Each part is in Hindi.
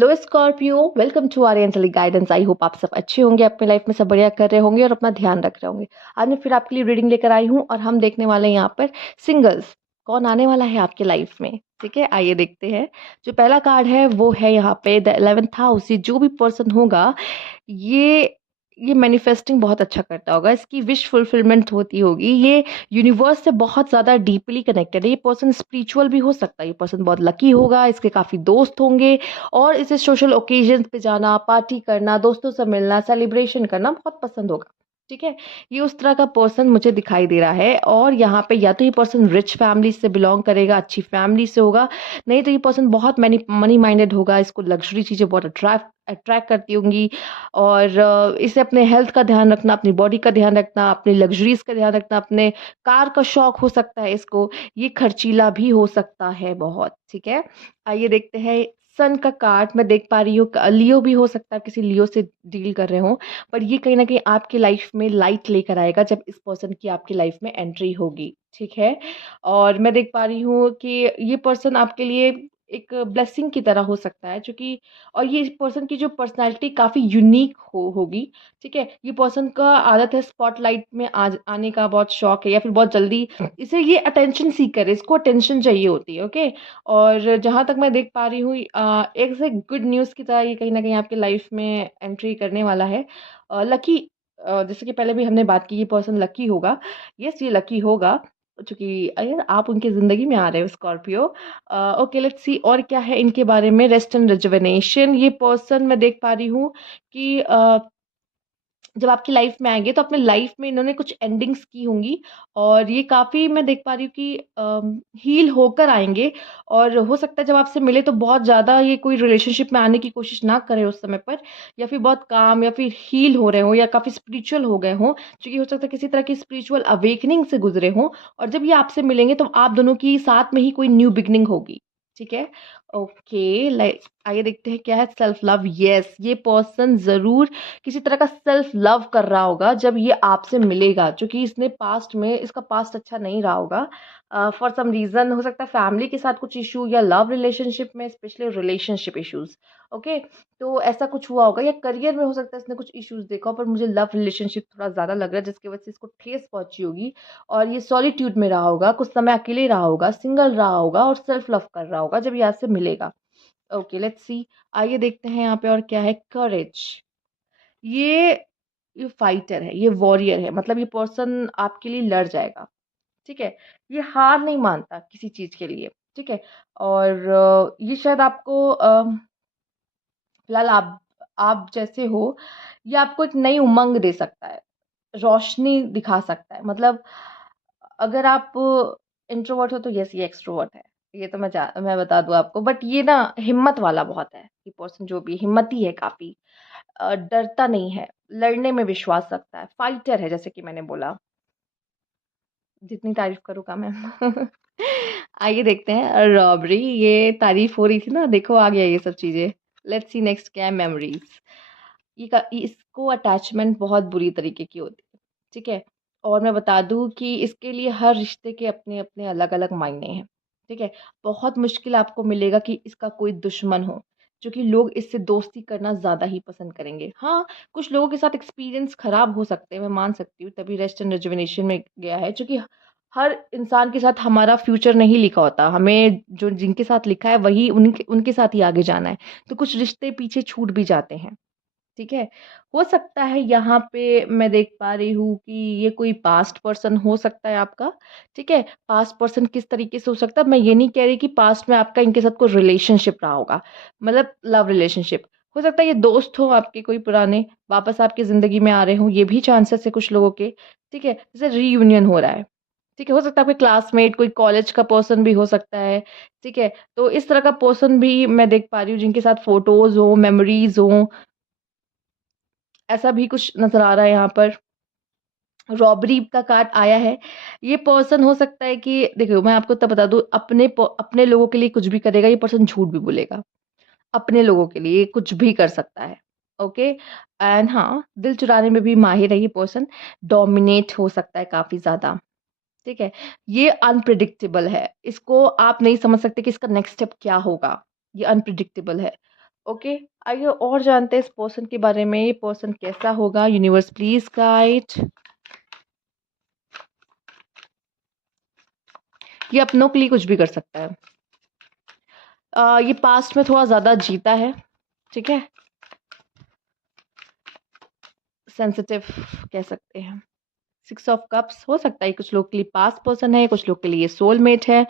Hello Scorpio, welcome to our angelic guidance. I hope आप सब अच्छे होंगे, अपने लाइफ में सब बढ़िया कर रहे होंगे और अपना ध्यान रख रहे होंगे। आज मैं फिर आपके लिए रीडिंग लेकर आई हूँ और हम देखने वाले हैं यहाँ पर सिंगल्स कौन आने वाला है आपके लाइफ में। ठीक है, आइए देखते हैं। जो पहला कार्ड है वो है यहाँ पे द 11th हाउस। ये जो भी पर्सन होगा, ये ये मैनिफेस्टिंग बहुत अच्छा करता होगा, इसकी विश फुलफिलमेंट होती होगी। ये यूनिवर्स से बहुत ज़्यादा डीपली कनेक्टेड है। ये पर्सन स्पिरिचुअल भी हो सकता है, ये पर्सन बहुत लकी होगा, इसके काफ़ी दोस्त होंगे और इसे सोशल ओकेजन्स पे जाना, पार्टी करना, दोस्तों से मिलना, सेलिब्रेशन करना बहुत पसंद होगा। ठीक है, ये उस तरह का पर्सन मुझे दिखाई दे रहा है। और यहाँ पे या तो ये पर्सन रिच फैमिली से बिलोंग करेगा, अच्छी फैमिली से होगा, नहीं तो ये पर्सन बहुत मनी मनी माइंडेड होगा, इसको लग्जरी चीज़ें बहुत अट्रैक्ट अट्रैक्ट करती होंगी। और इसे अपने हेल्थ का ध्यान रखना, अपनी बॉडी का ध्यान रखना, अपनी लग्जरीज का ध्यान रखना, अपने कार का शौक हो सकता है इसको। ये खर्चीला भी हो सकता है बहुत। ठीक है, आइए देखते हैं। सन का कार्ड मैं देख पा रही हूँ, लियो भी हो सकता है, किसी लियो से डील कर रहे हो। पर ये कहीं ना कहीं आपकी लाइफ में लाइट लेकर आएगा जब इस पर्सन की आपकी लाइफ में एंट्री होगी। ठीक है, और मैं देख पा रही हूँ कि ये पर्सन आपके लिए एक ब्लेसिंग की तरह हो सकता है, क्योंकि और ये पर्सन की जो पर्सनैलिटी काफ़ी यूनिक होगी। ठीक है, ये पर्सन का आदत है स्पॉटलाइट में आने का, बहुत शौक है या फिर बहुत जल्दी इसे ये अटेंशन सीकर है, इसको अटेंशन चाहिए होती है। ओके, और जहाँ तक मैं देख पा रही हूँ, एक से गुड न्यूज़ की तरह ये कहीं न कहीं आपकी लाइफ में एंट्री करने वाला है। लकी, जैसे कि पहले भी हमने बात की, ये पर्सन लकी होगा। येस, ये लकी होगा, चूँकि अगर आप उनकी ज़िंदगी में आ रहे हो स्कॉर्पियो। ओके, लेट्स सी और क्या है इनके बारे में। रेस्ट एंड रिजुवेनेशन, ये पर्सन मैं देख पा रही हूँ कि जब आपकी लाइफ में आएँगे तो अपने लाइफ में इन्होंने कुछ एंडिंग्स की होंगी और ये काफ़ी मैं देख पा रही हूँ कि हील होकर आएँगे। और हो सकता है जब आपसे मिले तो बहुत ज़्यादा ये कोई रिलेशनशिप में आने की कोशिश ना करें उस समय पर, या फिर बहुत काम या फिर हील हो रहे हों या काफ़ी स्पिरिचुअल हो गए हों, क्योंकि हो सकता है किसी तरह की स्पिरिचुअल अवेकनिंग से गुज़रे हों। और जब ये आपसे मिलेंगे तो आप दोनों की साथ में ही कोई न्यू बिगिनिंग होगी। ठीक है? ओके, लाइक आइए देखते हैं क्या है सेल्फ लव। येस, ये पर्सन ज़रूर किसी तरह का सेल्फ लव कर रहा होगा जब ये आपसे मिलेगा, क्योंकि इसने पास्ट में इसका पास्ट अच्छा नहीं रहा होगा। फॉर सम रीज़न हो सकता है फैमिली के साथ कुछ इशू या लव रिलेशनशिप में, स्पेशली रिलेशनशिप इश्यूज। ओके, तो ऐसा कुछ हुआ होगा, या करियर में हो सकता है इसने कुछ इश्यूज देखा हो, पर मुझे लव रिलेशनशिप थोड़ा ज़्यादा लग रहा है जिसकी वजह से इसको ठेस पहुंची होगी। और ये सॉलिट्यूड में रहा होगा, कुछ समय अकेले रहा होगा, सिंगल रहा होगा और सेल्फ लव कर रहा होगा जब ये आपसे मिलेगा। ओके, लेट्स सी, आइए देखते हैं यहाँ पे और क्या है। करेज, ये ये फाइटर है, ये वॉरियर है, मतलब ये पर्सन आपके लिए लड़ जाएगा। ठीक है, ये हार नहीं मानता किसी चीज़ के लिए। ठीक है, और ये शायद आपको फिलहाल आप जैसे हो, ये आपको एक नई उमंग दे सकता है, रोशनी दिखा सकता है। मतलब अगर आप इंट्रोवर्ट हो तो यस, ये एक्सट्रोवर्ट है। ये तो मैं बता दूँ आपको, बट ये ना हिम्मत वाला बहुत है। ये पर्सन जो भी हिम्मती है काफ़ी, डरता नहीं है, लड़ने में विश्वास रखता है, फाइटर है जैसे कि मैंने बोला। जितनी तारीफ़ करूँ कम है। आइए देखते हैं रॉबरी, ये तारीफ़ हो रही थी ना, देखो आ गया ये सब चीज़ें। लेट्स सी नेक्स्ट क्या है। मेमोरीज़, इसको अटैचमेंट बहुत बुरी तरीके की होती है। ठीक है, और मैं बता दूँ कि इसके लिए हर रिश्ते के अपने-अपने अलग-अलग मायने हैं। ठीक है, बहुत मुश्किल आपको मिलेगा कि इसका कोई दुश्मन हो, क्योंकि लोग इससे दोस्ती करना ज़्यादा ही पसंद करेंगे। हाँ, कुछ लोगों के साथ एक्सपीरियंस खराब हो सकते हैं, मैं मान सकती हूँ, तभी रेस्ट एंड रिजुवेनेशन में गया है, क्योंकि हर इंसान के साथ हमारा फ्यूचर नहीं लिखा होता। हमें जो जिनके साथ लिखा है वही उनके उनके साथ ही आगे जाना है। तो कुछ रिश्ते पीछे छूट भी जाते हैं। ठीक है? हो सकता है यहाँ पे मैं देख पा रही हूँ कि ये कोई पास्ट पर्सन हो सकता है आपका। ठीक है? पास्ट पर्सन किस तरीके से हो सकता है, मैं ये नहीं कह रही कि पास्ट में आपका इनके साथ कोई रिलेशनशिप रहा होगा, मतलब लव रिलेशनशिप। हो सकता है ये दोस्त हो आपके कोई पुराने, वापस आपकी ज़िंदगी में आ रहे हों, ये भी चांसेस है कुछ लोगों के। ठीक है? जैसे रीयूनियन हो रहा है। ठीक है? हो सकता है आपके क्लासमेट, कोई कॉलेज का पर्सन भी हो सकता है। ठीक है? तो इस तरह का पर्सन भी मैं देख पा रही हूँ जिनके साथ फ़ोटोज़ हों, मेमोरीज़ हों, ऐसा भी कुछ नज़र आ रहा है यहाँ पर। रॉबरी का कार्ड आया है। ये पर्सन हो सकता है कि देखिए मैं आपको तब बता दूँ, अपने लोगों के लिए कुछ भी करेगा, ये पर्सन झूठ भी बोलेगा। अपने लोगों के लिए कुछ भी कर सकता है। ओके, एंड हाँ, दिल चुराने में भी माहिर है ये पर्सन। डोमिनेट हो सकता है काफ़ी ज़्यादा। ठीक है? ये अनप्रेडिक्टेबल है। इसको आप नहीं समझ सकते कि इसका नेक्स्ट स्टेप क्या होगा। ये अनप्रेडिक्टेबल है। ओके, आइए और जानते हैं इस पर्सन के बारे में, ये पर्सन कैसा होगा? Universe please guide. ये अपनों के लिए कुछ भी कर सकता है। ये पास्ट में थोड़ा ज़्यादा जीता है, ठीक है? सेंसिटिव कह सकते हैं। 6 ऑफ कप्स हो सकता है कुछ लोग के लिए पास्ट पर्सन है, कुछ लोग के लिए सोलमेट है।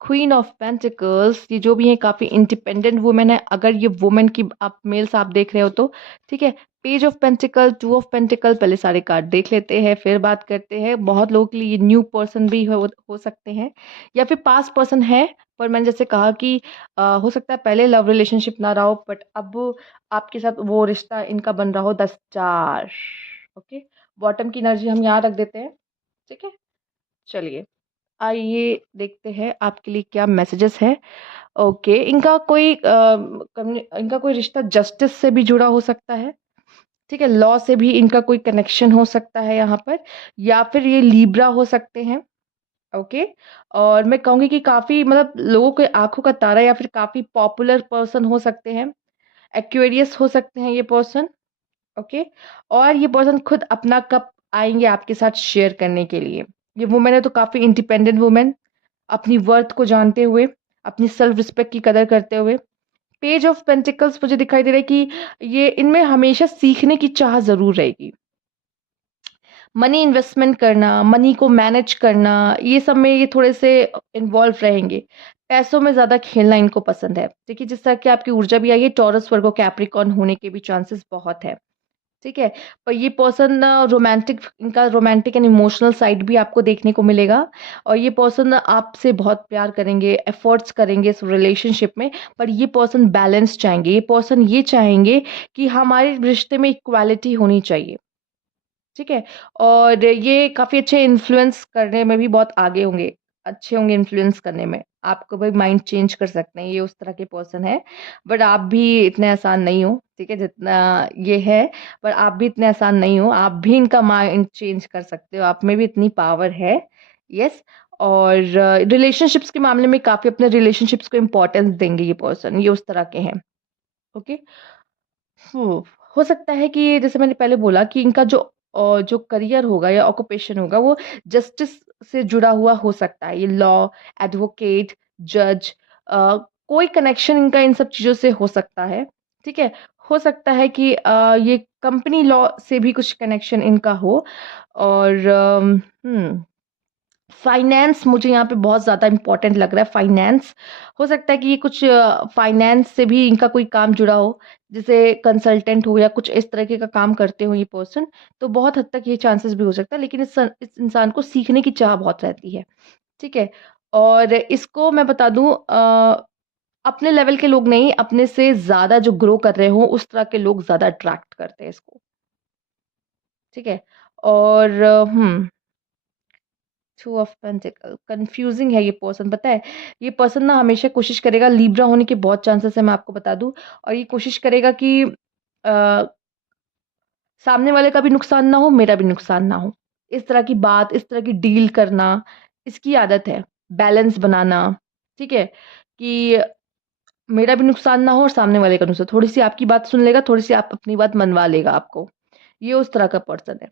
क्वीन ऑफ पेंटिकल्स, ये जो भी है काफ़ी इंडिपेंडेंट वुमेन है, अगर ये वुमेन की आप मेल्स आप देख रहे हो तो, ठीक है? Page of pentacle, 2 of pentacle, पहले सारे कार्ड देख लेते हैं फिर बात करते हैं। बहुत लोगों के लिए ये न्यू पर्सन भी हो सकते हैं या फिर पास्ट पर्सन है, पर मैंने जैसे कहा कि हो सकता है पहले लव रिलेशनशिप ना रहा हो, बट अब आपके साथ वो रिश्ता इनका बन रहा हो। 10 4, ओके? बॉटम की एनर्जी हम यहाँ रख देते हैं, ठीक है? चलिए, आइए देखते हैं आपके लिए क्या मैसेजेस है। ओके, इनका कोई रिश्ता जस्टिस से भी जुड़ा हो सकता है, ठीक है? लॉ से भी इनका कोई कनेक्शन हो सकता है यहाँ पर, या फिर ये लिब्रा हो सकते हैं, ओके? और मैं कहूँगी कि काफ़ी मतलब लोगों के आँखों का तारा या फिर काफ़ी पॉपुलर पर्सन हो सकते हैं। एक्वेरियस हो सकते हैं ये पर्सन, ओके? और ये पर्सन खुद अपना कप आएँगे आपके साथ शेयर करने के लिए। ये वुमन है तो काफ़ी इंडिपेंडेंट वुमन, अपनी वर्थ को जानते हुए, अपनी सेल्फ रिस्पेक्ट की कदर करते हुए। पेज ऑफ पेंटिकल्स मुझे दिखाई दे रहा है कि ये इनमें हमेशा सीखने की चाह ज़रूर रहेगी। मनी इन्वेस्टमेंट करना, मनी को मैनेज करना, ये सब में ये थोड़े से इन्वॉल्व रहेंगे। पैसों में ज़्यादा खेलना इनको पसंद है। देखिए, जिस तरह की आपकी ऊर्जा भी आई है, टॉरस, वर्गो, कैप्रिकॉर्न होने के भी चांसेस बहुत है। ठीक है? पर ये पर्सन रोमांटिक, इनका रोमांटिक एंड इमोशनल साइड भी आपको देखने को मिलेगा और ये पर्सन आपसे बहुत प्यार करेंगे, एफर्ट्स करेंगे इस रिलेशनशिप में, पर ये पर्सन बैलेंस चाहेंगे। ये पर्सन ये चाहेंगे कि हमारे रिश्ते में इक्वालिटी होनी चाहिए, ठीक है? और ये काफ़ी अच्छे इन्फ्लुएंस करने में भी बहुत आगे होंगे, अच्छे होंगे इन्फ्लुएंस करने में। आपको भी माइंड चेंज कर सकते हैं, ये उस तरह के पर्सन है। बट आप भी इतने आसान नहीं हो, ठीक है? जितना ये है, पर आप भी इतने आसान नहीं हो। आप भी इनका माइंड चेंज कर सकते हो, आप में भी इतनी पावर है। येस। और रिलेशनशिप्स के मामले में काफ़ी अपने रिलेशनशिप्स को इम्पोर्टेंस देंगे ये पर्सन, ये उस तरह के हैं। ओके? हुँ, हो सकता है कि जैसे मैंने पहले बोला कि इनका जो करियर होगा या ऑक्यूपेशन होगा वो जस्टिस से जुड़ा हुआ हो सकता है। ये लॉ, एडवोकेट, जज, कोई कनेक्शन इनका इन सब चीज़ों से हो सकता है, ठीक है? हो सकता है कि ये कंपनी लॉ से भी कुछ कनेक्शन इनका हो और फाइनेंस मुझे यहाँ पे बहुत ज़्यादा इम्पोर्टेंट लग रहा है, फाइनेंस। हो सकता है कि ये कुछ फाइनेंस से भी इनका कोई काम जुड़ा हो, जैसे कंसल्टेंट हो या कुछ इस तरीके का काम करते हो ये पर्सन, तो बहुत हद तक ये चांसेस भी हो सकता है, लेकिन इस इंसान को सीखने की चाह बहुत रहती है, ठीक है? और इसको मैं बता दूँ अपने लेवल के लोग नहीं, अपने से ज़्यादा जो ग्रो कर रहे हों, उस तरह के लोग ज़्यादा अट्रैक्ट करते हैं इसको, ठीक है? और 2 ऑफ पेंटिकल कंफ्यूजिंग है ये पर्सन, पता है? ये पर्सन ना हमेशा कोशिश करेगा, लिब्रा होने के बहुत चांसेस है मैं आपको बता दूँ, और ये कोशिश करेगा कि अ, सामने वाले का भी नुकसान ना हो, मेरा भी नुकसान ना हो। इस तरह की बात, इस तरह की डील करना, इसकी आदत है। बैलेंस बनाना, ठीक है? कि मेरा भी नुकसान ना हो और सामने वाले का नुकसान, थोड़ी-सी आपकी बात सुन लेगा, थोड़ी-सी आप अपनी बात मनवा लेगा आपको। ये उस तरह का पर्सन है।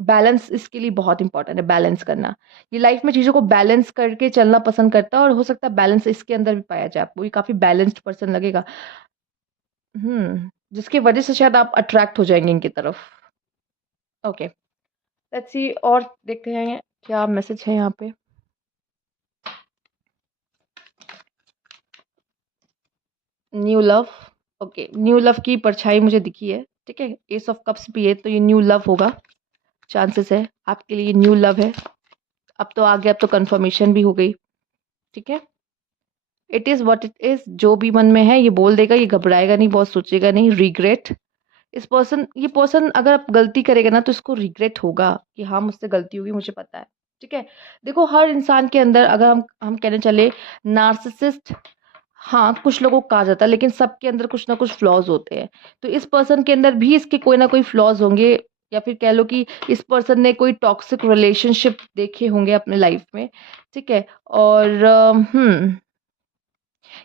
बैलेंस इसके लिए बहुत इम्पोर्टेंट है, बैलेंस करना। ये लाइफ में चीज़ों को बैलेंस करके चलना पसंद करता है और हो सकता है बैलेंस इसके अंदर भी पाया जाए आपको। ये काफ़ी बैलेंस्ड पर्सन लगेगा। जिसकी वजह से शायद आप अट्रैक्ट हो जाएँगे इनकी तरफ। ओके, लेट्स सी और देखते हैं क्या मैसेज है यहाँ पे। New love, okay, new love की परछाई मुझे दिखी है, ठीक है? एस ऑफ कप्स भी है तो ये न्यू लव होगा, चांसेस है आपके लिए न्यू लव है। अब तो आ गया, अब तो कन्फर्मेशन भी हो गई, ठीक है? It is what it is, जो भी मन में है ये बोल देगा, ये घबराएगा नहीं, बहुत सोचेगा नहीं, रिग्रेट। ये पर्सन अगर आप गलती करेगा ना तो इसको रिग्रेट होगा कि हाँ, मुझसे गलती होगी, मुझे पता है, ठीक है? देखो, हर इंसान के अंदर अगर हम कहने चले नार्सिसिस्ट, हाँ, कुछ लोगों को कहा जाता है, लेकिन सबके अंदर कुछ ना कुछ फ्लॉज़ होते हैं। तो इस पर्सन के अंदर भी इसके कोई ना कोई फ्लॉज़ होंगे, या फिर कह लो कि इस पर्सन ने कोई टॉक्सिक रिलेशनशिप देखे होंगे अपने लाइफ में, ठीक है? और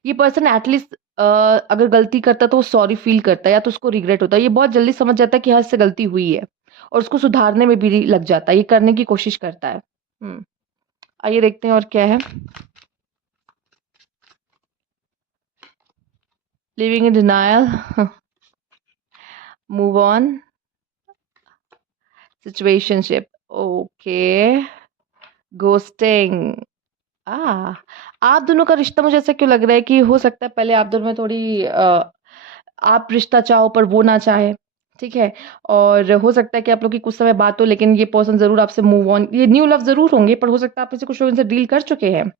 ये पर्सन एटलीस्ट अ, अगर गलती करता है तो वो सॉरी फ़ील करता है या तो उसको रिग्रेट होता है। ये बहुत जल्दी समझ जाता है कि हाँ, इससे गलती हुई है और उसको सुधारने में भी लग जाता है, ये करने की कोशिश करता है। हुँ, आइए देखते हैं और क्या है। Living in denial, move on, situationship, okay, ghosting. Ah! आप दोनों का रिश्ता मुझे ऐसा क्यों लग रहा है कि हो सकता है पहले आप दोनों में थोड़ी आप रिश्ता चाहो पर वो ना चाहे, ठीक है? और हो सकता है कि आप लोग की कुछ समय बात हो लेकिन ये पर्सन ज़रूर आपसे मूव ऑन, ये न्यू लव ज़रूर होंगे पर हो सकता है आप में से कुछ लोग इनसे डील कर चुके हैं।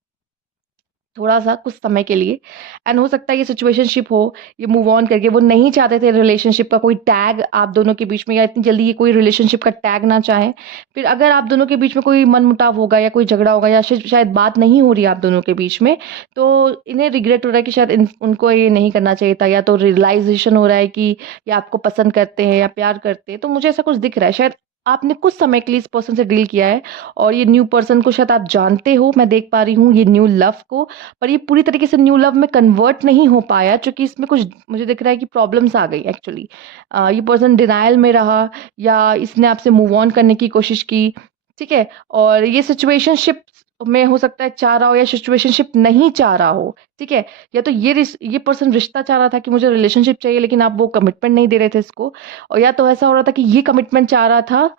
थोड़ा-सा कुछ समय के लिए एंड हो सकता है ये सिचुएशनशिप हो, ये मूव ऑन करके वो नहीं चाहते थे रिलेशनशिप का कोई टैग आप दोनों के बीच में या इतनी जल्दी ये कोई रिलेशनशिप का टैग ना चाहें। फिर अगर आप दोनों के बीच में कोई मनमुटाव होगा या कोई झगड़ा होगा या शायद बात नहीं हो रही है आप दोनों के बीच में, तो इन्हें रिग्रेट हो रहा है कि शायद उनको ये नहीं करना चाहिए था या तो रियलाइज़ेशन हो रहा है कि ये आपको पसंद करते हैं या प्यार करते हैं। तो मुझे ऐसा कुछ दिख रहा है, शायद आपने कुछ समय के लिए इस पर्सन से डील किया है और ये न्यू पर्सन को शायद आप जानते हो, मैं देख पा रही हूँ ये न्यू लव को, पर ये पूरी तरीके से न्यू लव में कन्वर्ट नहीं हो पाया क्योंकि इसमें कुछ मुझे दिख रहा है कि प्रॉब्लम्स आ गई एक्चुअली। ये पर्सन डिनायल में रहा या इसने आपसे मूव ऑन करने की कोशिश की, ठीक है? और ये सिचुएशनशिप में हो सकता है चाह रहा हो या सिचुएशनशिप नहीं चाह रहा हो, ठीक है? या तो ये पर्सन रिश्ता चाह रहा था कि मुझे रिलेशनशिप चाहिए लेकिन आप वो कमिटमेंट नहीं दे रहे थे इसको और या तो ऐसा हो रहा था कि ये कमिटमेंट चाह रहा था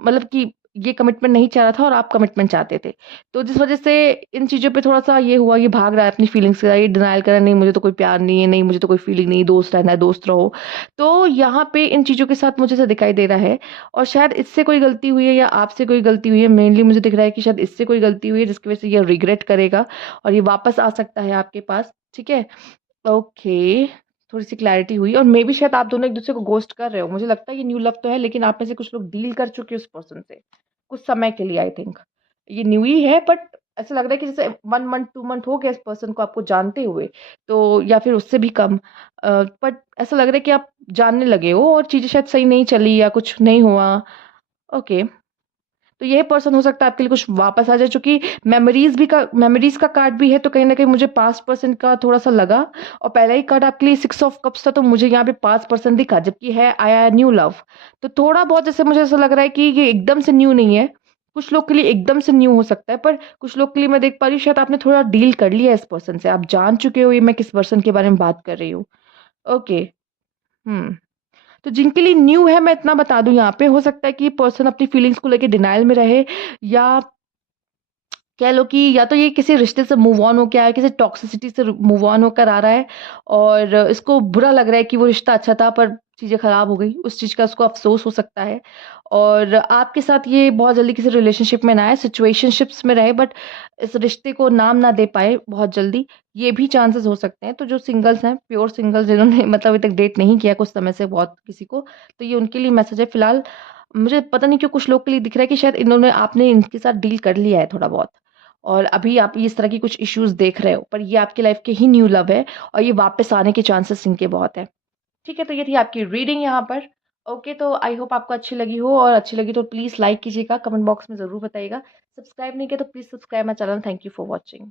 मतलब कि ये कमिटमेंट नहीं चाह रहा था और आप कमिटमेंट चाहते थे। तो जिस वज़ह से इन चीज़ों पे थोड़ा-सा ये हुआ, ये भाग रहा है अपनी फीलिंग्स से, ये डिनायल कर रहा है, नहीं मुझे तो कोई प्यार नहीं है, नहीं मुझे तो कोई फीलिंग नहीं, दोस्त रहना है, दोस्त रहो। तो यहाँ पे इन चीज़ों के साथ मुझे ऐसा दिखाई दे रहा है और शायद इससे कोई गलती हुई है या आपसे कोई गलती हुई है, मेनली मुझे दिख रहा है कि शायद इससे कोई गलती हुई है जिसकी वज़ह से ये रिग्रेट करेगा और ये वापस आ सकता है आपके पास, ठीक है? ओके, थोड़ी-सी क्लैरिटी हुई और मेबी शायद आप दोनों एक-दूसरे को घोस्ट कर रहे हो। मुझे लगता है ये न्यू लव तो है लेकिन आप में से कुछ लोग डील कर चुके हो उस पर्सन से, कुछ समय के लिए आई थिंक। ये न्यू ही है बट ऐसा लग रहा है कि जैसे 1 मंथ, 2 मंथ हो गया इस पर्सन को आपको जानते हुए, तो या फिर उससे भी कम। बट ऐसा लग रहा है कि आप जानने लगे हो और चीज़ें शायद सही नहीं चली या कुछ नहीं हुआ। ओके। तो ये पर्सन हो सकता है आपके लिए कुछ वापस आ जाए चूँकि मेमोरीज़ का कार्ड भी है तो कहीं न कहीं मुझे पास्ट पर्सन का थोड़ा-सा लगा और पहला ही कार्ड आपके लिए 6 ऑफ कप्स था तो मुझे यहाँ पे पास्ट पर्सन दिखा जबकि है आया न्यू लव। तो थोड़ा बहुत जैसे मुझे ऐसा लग रहा है कि ये एकदम से न्यू नहीं है। कुछ लोग के लिए एकदम से न्यू हो सकता है पर कुछ लोग के लिए मैं देख पा रही हूँ शायद आपने थोड़ा डील कर लिया है इस पर्सन से। आप जान चुके हो ये मैं किस पर्सन के बारे में बात कर रही हूँ। ओके। हुँ। तो जिनके लिए न्यू है मैं इतना बता दूँ यहाँ पे हो सकता है कि ये पर्सन अपनी फीलिंग्स को लेके डिनायल में रहे या कह लो कि या तो ये किसी रिश्ते से मूव ऑन होके आया है, किसी टॉक्सिसिटी से मूव ऑन होकर आ रहा है और इसको बुरा लग रहा है कि वो रिश्ता अच्छा था पर चीज़ें खराब हो गई। उस चीज़ का उसको अफ़सोस हो सकता है और आपके साथ ये बहुत जल्दी किसी रिलेशनशिप में ना आए, सिचुएशनशिप्स में रहे बट इस रिश्ते को नाम ना दे पाए बहुत जल्दी, ये भी चांसेस हो सकते हैं। तो जो सिंगल्स हैं, प्योर सिंगल्स जिन्होंने मतलब अभी तक डेट नहीं किया कुछ समय से बहुत किसी को, तो ये उनके लिए मैसेज है। फिलहाल मुझे पता नहीं क्यों कुछ लोग के लिए दिख रहा है कि शायद आपने इनके साथ डील कर लिया है थोड़ा बहुत। और अभी आप इस तरह की कुछ इश्यूज़ देख रहे हो, पर ये आपकी लाइफ़ के ही न्यू लव है और ये वापस आने के चांसेस इनके बहुत हैं। ठीक है, तो ये थी आपकी रीडिंग यहाँ पर। ओके, तो आई होप आपको अच्छी लगी हो और अच्छी लगी तो प्लीज़ लाइक कीजिएगा, कमेंट बॉक्स में ज़रूर बताइएगा। सब्सक्राइब नहीं किया तो please subscribe my channel. Thank you for watching.